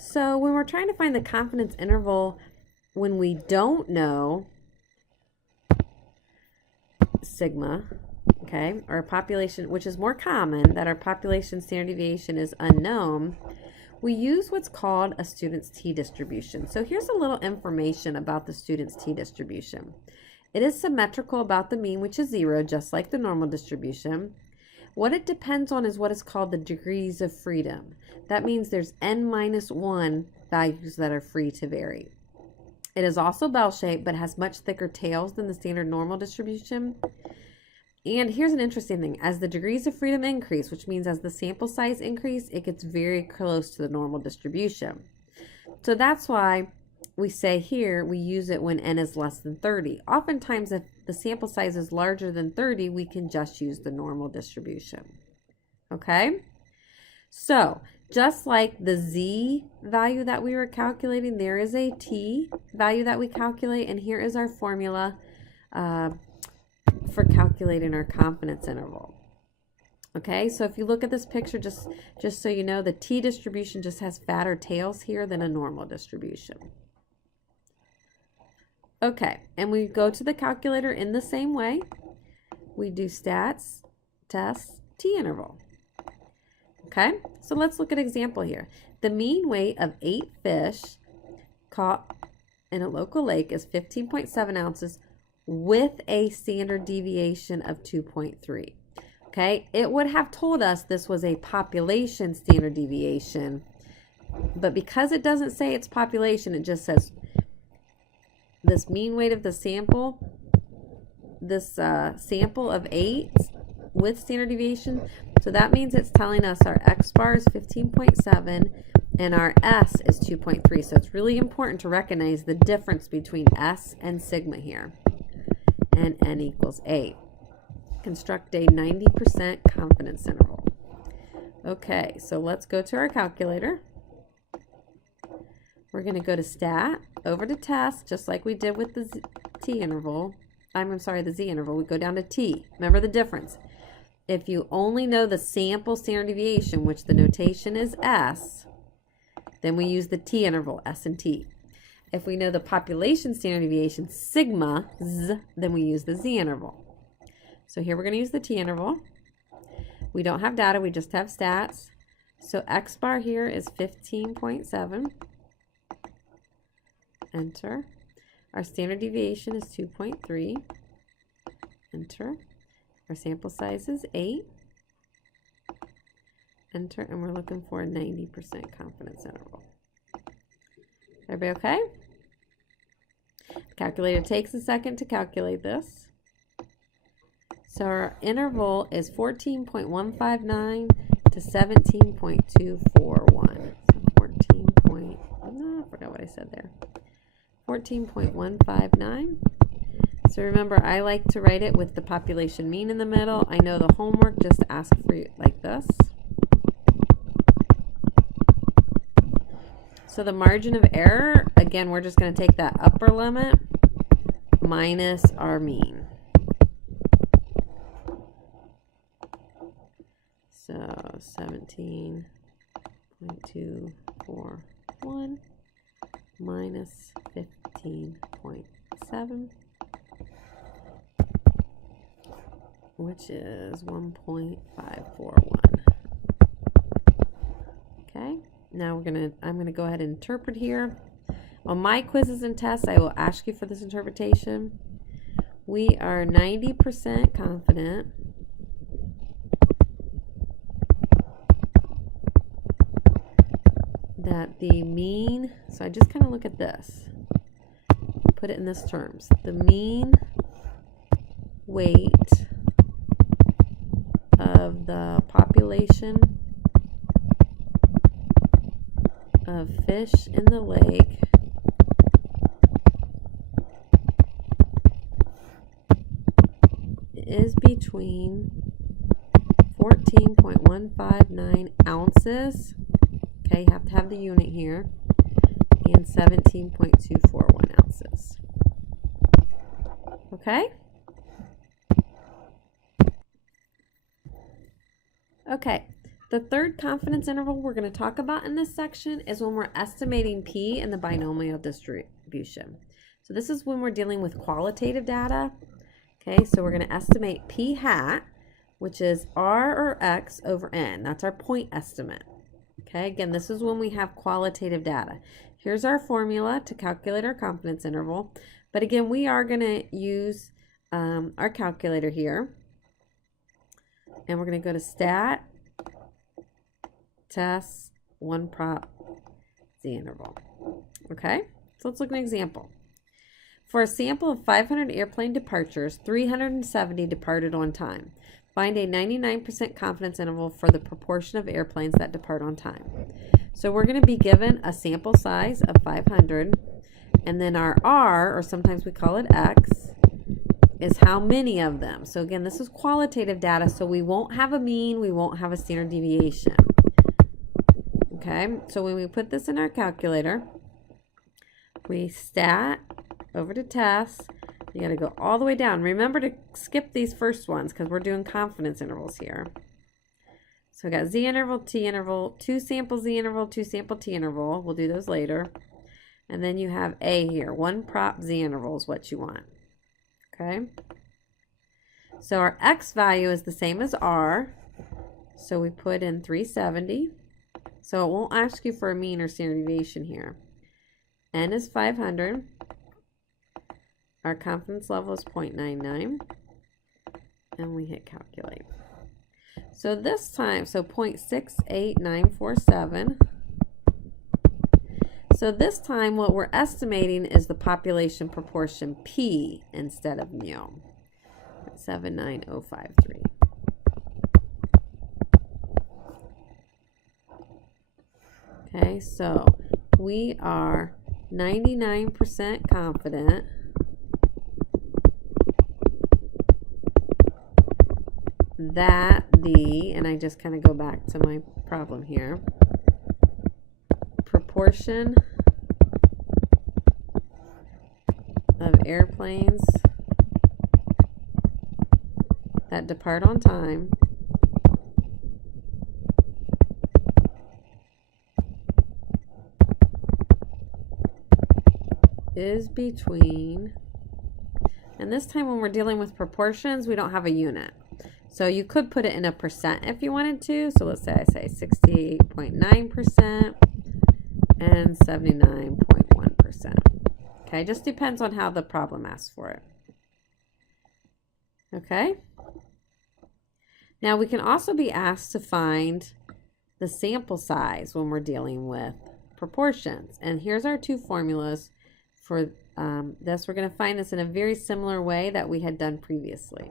So when we're trying to find the confidence interval when we don't know sigma, okay, or population, which is more common, that our population standard deviation is unknown, we use what's called a student's t-distribution. So here's a little information about the student's t-distribution. It is symmetrical about the mean, which is 0, just like the normal distribution. What it depends on is what is called the degrees of freedom. That means there's n-1 values that are free to vary. It is also bell-shaped, but has much thicker tails than the standard normal distribution. And here's an interesting thing. As the degrees of freedom increase, which means as the sample size increase, it gets very close to the normal distribution. So that's why we say here we use it when n is less than 30. Oftentimes, if the sample size is larger than 30, we can just use the normal distribution. Okay? So, just like the z value that we were calculating, there is a t value that we calculate, and here is our formula for calculating our confidence interval. Okay, so if you look at this picture, just so you know, the t-distribution just has fatter tails here than a normal distribution. Okay, and we go to the calculator in the same way. We do stats, tests, t-interval. Okay, so let's look at an example here. The mean weight of 8 fish caught in a local lake is 15.7 ounces with a standard deviation of 2.3. Okay, it would have told us this was a population standard deviation, but because it doesn't say it's population, it just says this mean weight of the sample, this sample of 8 with standard deviation. So that means it's telling us our x bar is 15.7 and our s is 2.3. So it's really important to recognize the difference between s and sigma here. And n equals 8. Construct a 90% confidence interval. Okay, so let's go to our calculator. We're going to go to stat, over to test, just like we did with the t interval. I'm sorry, the z interval. We go down to t. Remember the difference. If you only know the sample standard deviation, which the notation is s, then we use the t interval, s and t. If we know the population standard deviation, sigma, z, then we use the z interval. So here we're going to use the t interval. We don't have data, we just have stats. So x bar here is 15.7. Enter. Our standard deviation is 2.3. Enter. Our sample size is 8. Enter, and we're looking for a 90% confidence interval. Everybody okay? The calculator takes a second to calculate this. So our interval is 14.159 to 17.241. I forgot what I said there. 14.159. So remember, I like to write it with the population mean in the middle. I know the homework just asks for you like this. So the margin of error, again, we're just going to take that upper limit minus our mean. So 17.241 minus 15.7, which is 1.541. Okay, now I'm gonna go ahead and interpret here. On my quizzes and tests, I will ask you for this interpretation. We are 90% confident that the mean, so I just kind of look at this, put it in this terms. The mean weight of the population of fish in the lake is between 14.159 ounces. Okay, you have to have the unit here, and 17.241 ounces. Okay? Okay, The third confidence interval we're going to talk about in this section is when we're estimating P in the binomial distribution. So this is when we're dealing with qualitative data. Okay, so we're going to estimate P hat, which is R or X over N. That's our point estimate. Okay, again, this is when we have qualitative data. Here's our formula to calculate our confidence interval. But again, we are going to use our calculator here. And we're going to go to stat, test, one prop, z interval. Okay, so let's look at an example. For a sample of 500 airplane departures, 370 departed on time. Find a 99% confidence interval for the proportion of airplanes that depart on time. So we're going to be given a sample size of 500, and then our R, or sometimes we call it X, is how many of them. So again, this is qualitative data, so we won't have a mean, we won't have a standard deviation. Okay, so when we put this in our calculator, we stat over to test. You got to go all the way down. Remember to skip these first ones because we're doing confidence intervals here. So we got Z interval, T interval, 2 sample Z interval, 2 sample T interval. We'll do those later. And then you have A here. 1 prop Z interval is what you want. Okay. So our X value is the same as R. So we put in 370. So it won't ask you for a mean or standard deviation here. N is 500. Our confidence level is 0.99, and we hit calculate. So this time, so 0.68947. So this time what we're estimating is the population proportion P instead of mu. 79053. Okay, so we are 99% confident that the, and I just kind of go back to my problem here, proportion of airplanes that depart on time is between, and this time when we're dealing with proportions, we don't have a unit. So you could put it in a percent if you wanted to. So let's say I say 68.9% and 79.1%. Okay, just depends on how the problem asks for it. Okay. Now we can also be asked to find the sample size when we're dealing with proportions. And here's our 2 formulas for this. We're going to find this in a very similar way that we had done previously.